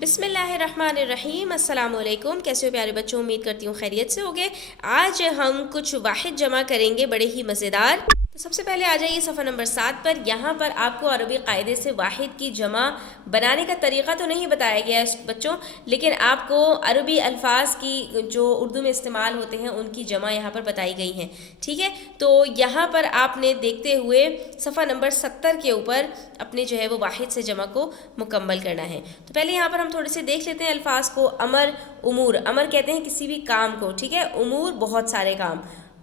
بسم اللہ الرحمن الرحیم۔ السلام علیکم، کیسے ہو پیارے بچوں؟ امید کرتی ہوں خیریت سے ہوگے۔ آج ہم کچھ واحد جمع کریں گے، بڑے ہی مزیدار۔ تو سب سے پہلے آ جائیے صفحہ نمبر 7 پر۔ یہاں پر آپ کو عربی قاعدے سے واحد کی جمع بنانے کا طریقہ تو نہیں بتایا گیا ہے بچوں، لیکن آپ کو عربی الفاظ کی جو اردو میں استعمال ہوتے ہیں ان کی جمع یہاں پر بتائی گئی ہیں، ٹھیک ہے؟ تو یہاں پر آپ نے دیکھتے ہوئے صفحہ نمبر 70 کے اوپر اپنے جو ہے وہ واحد سے جمع کو مکمل کرنا ہے۔ تو پہلے یہاں پر ہم تھوڑے سے دیکھ لیتے ہیں الفاظ کو۔ امر، امور، امر کہتے ہیں کسی بھی کام کو، ٹھیک ہے؟ امور بہت سارے کام۔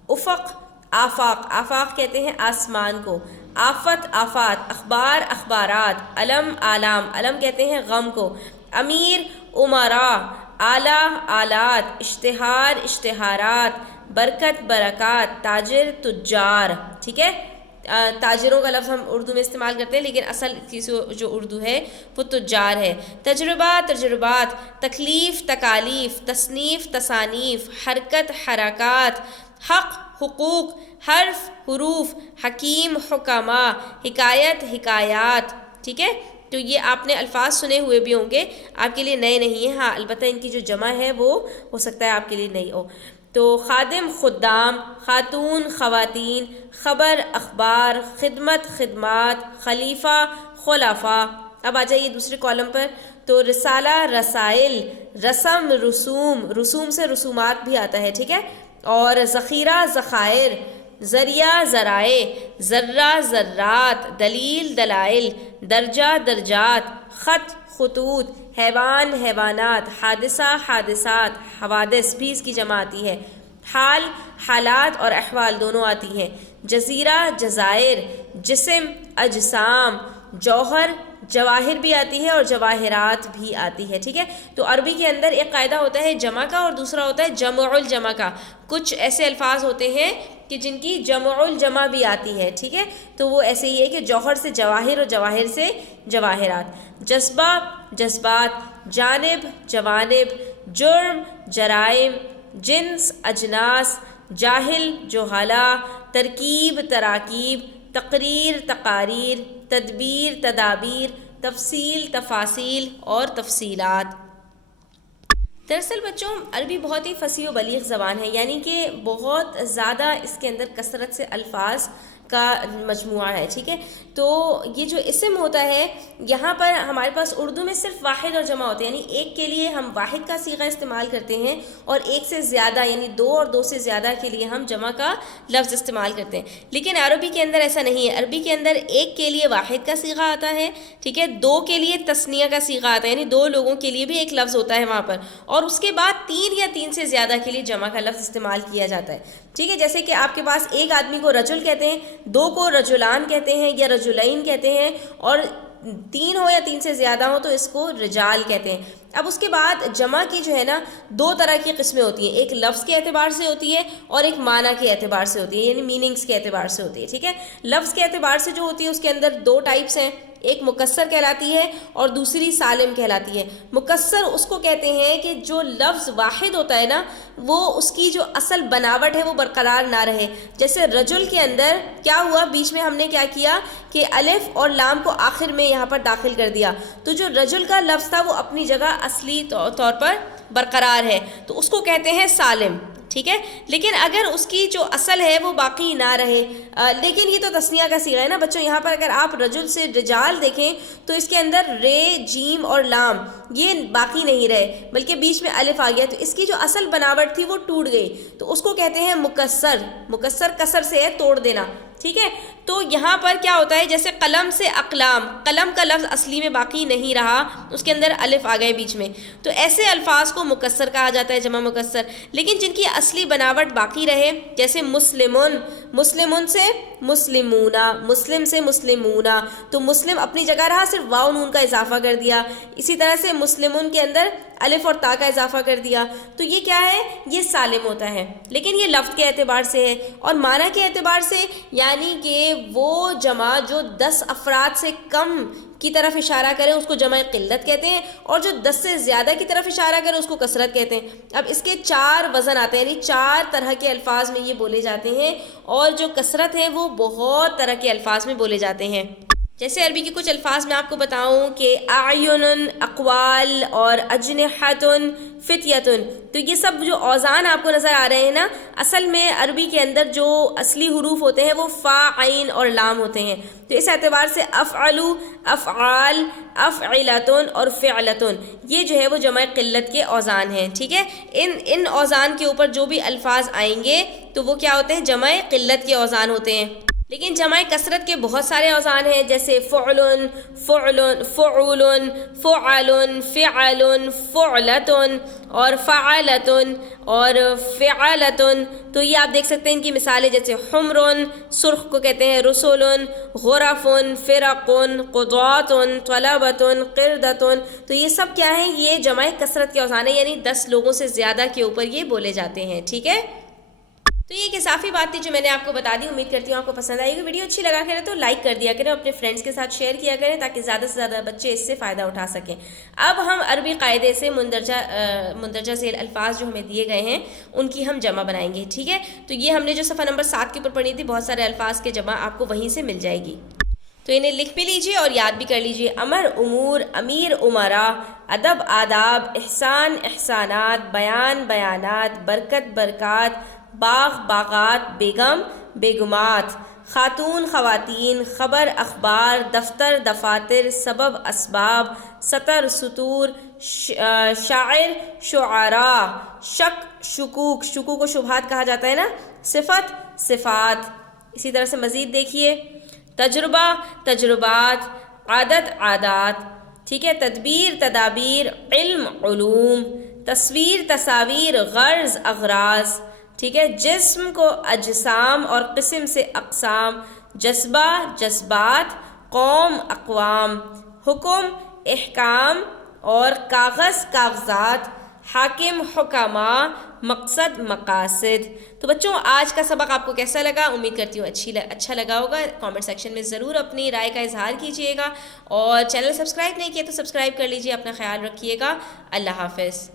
افق، آفاق، آفاق کہتے ہیں آسمان کو۔ آفت، آفات، اخبار، اخبارات۔ علم، اعلام، علم کہتے ہیں غم کو۔ امیر، امراء، آلہ، آلات۔ اشتہار، اشتہارات۔ برکت، برکات۔ تاجر، تجار، ٹھیک ہے؟ تاجروں کا لفظ ہم اردو میں استعمال کرتے ہیں، لیکن اصل کی جو اردو ہے وہ تجار ہے۔ تجربہ، تجربات۔ تکلیف، تکالیف۔ تصنیف، تصانیف۔ حرکت، حرکات۔ حق، حقوق۔ حرف، حروف۔ حکیم، حکما۔ حکایت، حکایات، ٹھیک ہے؟ تو یہ آپ نے الفاظ سنے ہوئے بھی ہوں گے، آپ کے لیے نئے نہیں ہیں، ہاں البتہ ان کی جو جمع ہے وہ ہو سکتا ہے آپ کے لیے نئی ہو۔ تو خادم، خدام۔ خاتون، خواتین۔ خبر، اخبار۔ خدمت، خدمات۔ خلیفہ، خلفاء۔ اب آ جائیے دوسرے کالم پر۔ تو رسالہ، رسائل۔ رسم، رسوم، رسوم سے رسومات بھی آتا ہے، ٹھیک ہے؟ اور ذخیرہ، ذخائر۔ ذریعہ، ذرائع۔ ذرہ، ذرات۔ دلیل، دلائل۔ درجہ، درجات۔ خط، خطوط۔ حیوان، حیوانات۔ حادثہ، حادثات۔ حوادث بھی اس کی جمع آتی ہے۔ حال، حالات اور احوال دونوں آتی ہیں۔ جزیرہ، جزائر۔ جسم، اجسام۔ جوہر، جواہر بھی آتی ہے اور جواہرات بھی آتی ہے، ٹھیک ہے؟ تو عربی کے اندر ایک قاعدہ ہوتا ہے جمع کا اور دوسرا ہوتا ہے جمع الجمع کا۔ کچھ ایسے الفاظ ہوتے ہیں کہ جن کی جمع الجمع بھی آتی ہے، ٹھیک ہے؟ تو وہ ایسے ہی ہے کہ جوہر سے جواہر اور جواہر سے جواہرات۔ جذبہ، جذبات۔ جانب، جوانب۔ جرم، جرائم۔ جنس، اجناس۔ جاہل، جہالہ۔ ترکیب، تراکیب۔ تقریر، تقاریر۔ تدبیر، تدابیر۔ تفصیل، تفاصیل اور تفصیلات۔ دراصل بچوں عربی بہت ہی فصیح و بلیغ زبان ہے، یعنی کہ بہت زیادہ اس کے اندر کثرت سے الفاظ کا مجموعہ ہے، ٹھیک ہے؟ تو یہ جو اسم ہوتا ہے یہاں پر ہمارے پاس اردو میں صرف واحد اور جمع ہوتے ہیں، یعنی ایک کے لیے ہم واحد کا صیغہ استعمال کرتے ہیں اور ایک سے زیادہ یعنی دو اور دو سے زیادہ کے لیے ہم جمع کا لفظ استعمال کرتے ہیں۔ لیکن عربی کے اندر ایسا نہیں ہے، عربی کے اندر ایک کے لیے واحد کا صیغہ آتا ہے، ٹھیک ہے؟ دو کے لیے تثنیہ کا صیغہ آتا ہے، یعنی دو لوگوں کے لیے بھی ایک لفظ ہوتا ہے وہاں پر، اور اس کے بعد تین یا تین سے زیادہ کے لیے جمع کا لفظ استعمال کیا جاتا ہے، ٹھیک ہے؟ جیسے کہ آپ کے پاس ایک آدمی کو رجل کہتے ہیں، دو کو رجلان کہتے ہیں یا رجلین کہتے ہیں، اور تین ہو یا تین سے زیادہ ہو تو اس کو رجال کہتے ہیں۔ اب اس کے بعد جمع کی جو ہے نا دو طرح کی قسمیں ہوتی ہیں، ایک لفظ کے اعتبار سے ہوتی ہے اور ایک معنی کے اعتبار سے ہوتی ہے، یعنی میننگز کے اعتبار سے ہوتی ہے، ٹھیک ہے؟ لفظ کے اعتبار سے جو ہوتی ہے اس کے اندر دو ٹائپس ہیں، ایک مکسر کہلاتی ہے اور دوسری سالم کہلاتی ہے۔ مکسر اس کو کہتے ہیں کہ جو لفظ واحد ہوتا ہے نا وہ اس کی جو اصل بناوٹ ہے وہ برقرار نہ رہے۔ جیسے رجل کے اندر کیا ہوا، بیچ میں ہم نے کیا کیا کہ الف اور لام کو آخر میں یہاں پر داخل کر دیا، تو جو رجل کا لفظ تھا وہ اپنی جگہ اصلی طور پر برقرار ہے، تو اس کو کہتے ہیں سالم، ٹھیک ہے؟ لیکن اگر اس کی جو اصل ہے وہ باقی نہ رہے، لیکن یہ تو تثنیہ کا صیغہ ہے نا بچوں، یہاں پر اگر آپ رجل سے رجال دیکھیں تو اس کے اندر رے، جیم اور لام یہ باقی نہیں رہے بلکہ بیچ میں الف آ گیا، تو اس کی جو اصل بناوٹ تھی وہ ٹوٹ گئی، تو اس کو کہتے ہیں مکسر۔ مکسر کسر سے ہے توڑ دینا، ٹھیک ہے؟ تو یہاں پر کیا ہوتا ہے، جیسے قلم سے اقلام، قلم کا لفظ اصلی میں باقی نہیں رہا، اس کے اندر الف آ گئے بیچ میں، تو ایسے الفاظ کو مکسر کہا جاتا ہے، جمع مکسر۔ لیکن جن کی اصلی بناوٹ باقی رہے، جیسے مسلمون، مسلمون سے مسلمونا، مسلم سے مسلمونا، تو مسلم اپنی جگہ رہا، صرف واو نون کا اضافہ کر دیا۔ اسی طرح سے مسلمون کے اندر الف اور تا کا اضافہ کر دیا، تو یہ کیا ہے، یہ سالم ہوتا ہے، لیکن یہ لفظ کے اعتبار سے ہے۔ اور معنی کے اعتبار سے یعنی کہ وہ جمع جو 10 افراد سے کم کی طرف اشارہ کرے اس کو جمع قلت کہتے ہیں، اور جو 10 سے زیادہ کی طرف اشارہ کرے اس کو کثرت کہتے ہیں۔ اب اس کے 4 وزن آتے ہیں، یعنی 4 طرح کے الفاظ میں یہ بولے جاتے ہیں، اور جو کثرت ہے وہ بہت طرح کے الفاظ میں بولے جاتے ہیں۔ جیسے عربی کے کچھ الفاظ میں آپ کو بتاؤں کہ اعین، اقوال اور اجنحۃ، فتیۃ، تو یہ سب جو اوزان آپ کو نظر آ رہے ہیں نا، اصل میں عربی کے اندر جو اصلی حروف ہوتے ہیں وہ فا، عین اور لام ہوتے ہیں. تو اس اعتبار سے افعلوا، افعال، افعلۃ اور فعلۃ یہ جو ہے وہ جمع قلت کے اوزان ہیں. ٹھیک ہے، ان اوزان کے اوپر جو بھی الفاظ آئیں گے تو وہ کیا ہوتے ہیں؟ جمع قلت کے اوزان ہوتے ہیں. لیکن جمع کثرت کے بہت سارے اوزان ہیں، جیسے فعل، فعل، فعول، فعل، فعل، فعلۃ اور فعلۃ اور فعلۃ. تو یہ آپ دیکھ سکتے ہیں ان کی مثالیں، جیسے حمر، سرخ کو کہتے ہیں رسل، غرف، فرق، قضاۃ، طلبۃ، قردۃ. تو یہ سب کیا ہیں؟ یہ جمع کثرت کے اوزان ہیں، یعنی 10 لوگوں سے زیادہ کے اوپر یہ بولے جاتے ہیں. ٹھیک ہے، تو یہ ایک اضافی بات تھی جو میں نے آپ کو بتا دی. امید کرتی ہوں آپ کو پسند آئی گی. ویڈیو اچھی لگا کرے تو لائک کر دیا کریں، اپنے فرینڈس کے ساتھ شیئر کیا کریں تاکہ زیادہ سے زیادہ بچے اس سے فائدہ اٹھا سکیں. اب ہم عربی قاعدے سے مندرجہ ذیل الفاظ جو ہمیں دیے گئے ہیں ان کی ہم جمع بنائیں گے. ٹھیک ہے، تو یہ ہم نے جو صفحہ نمبر 7 کے اوپر پڑھی تھی، بہت سارے الفاظ کے جمع آپ کو وہیں سے مل جائے گی. تو انہیں لکھ بھی لیجئے اور یاد بھی کر لیجئے. امر، امور، امیر، امراء، ادب، آداب، احسان، احسانات، بیان، بیانات، برکت، برکات، باغ، باغات، بیگم، بیگمات، خاتون، خواتین، خبر، اخبار، دفتر، دفاتر، سبب، اسباب، سطر، سطور، شاعر، شعراء، شک، شکوک، شکوک و شبہات کہا جاتا ہے نا، صفت، صفات. اسی طرح سے مزید دیکھیے، تجربہ، تجربات، عادت، عادات. ٹھیک ہے، تدبیر، تدابیر، علم، علوم، تصویر، تصاویر، غرض، اغراض. ٹھیک ہے، جسم کو اجسام اور قسم سے اقسام، جذبہ، جذبات، قوم، اقوام، حکم، احکام اور کاغذ، کاغذات، حاکم، حکماء، مقصد، مقاصد. تو بچوں، آج کا سبق آپ کو کیسا لگا؟ امید کرتی ہوں اچھا لگا ہوگا. کامنٹ سیکشن میں ضرور اپنی رائے کا اظہار کیجیے گا، اور چینل سبسکرائب نہیں کیا تو سبسکرائب کر لیجیے. اپنا خیال رکھیے گا. اللہ حافظ.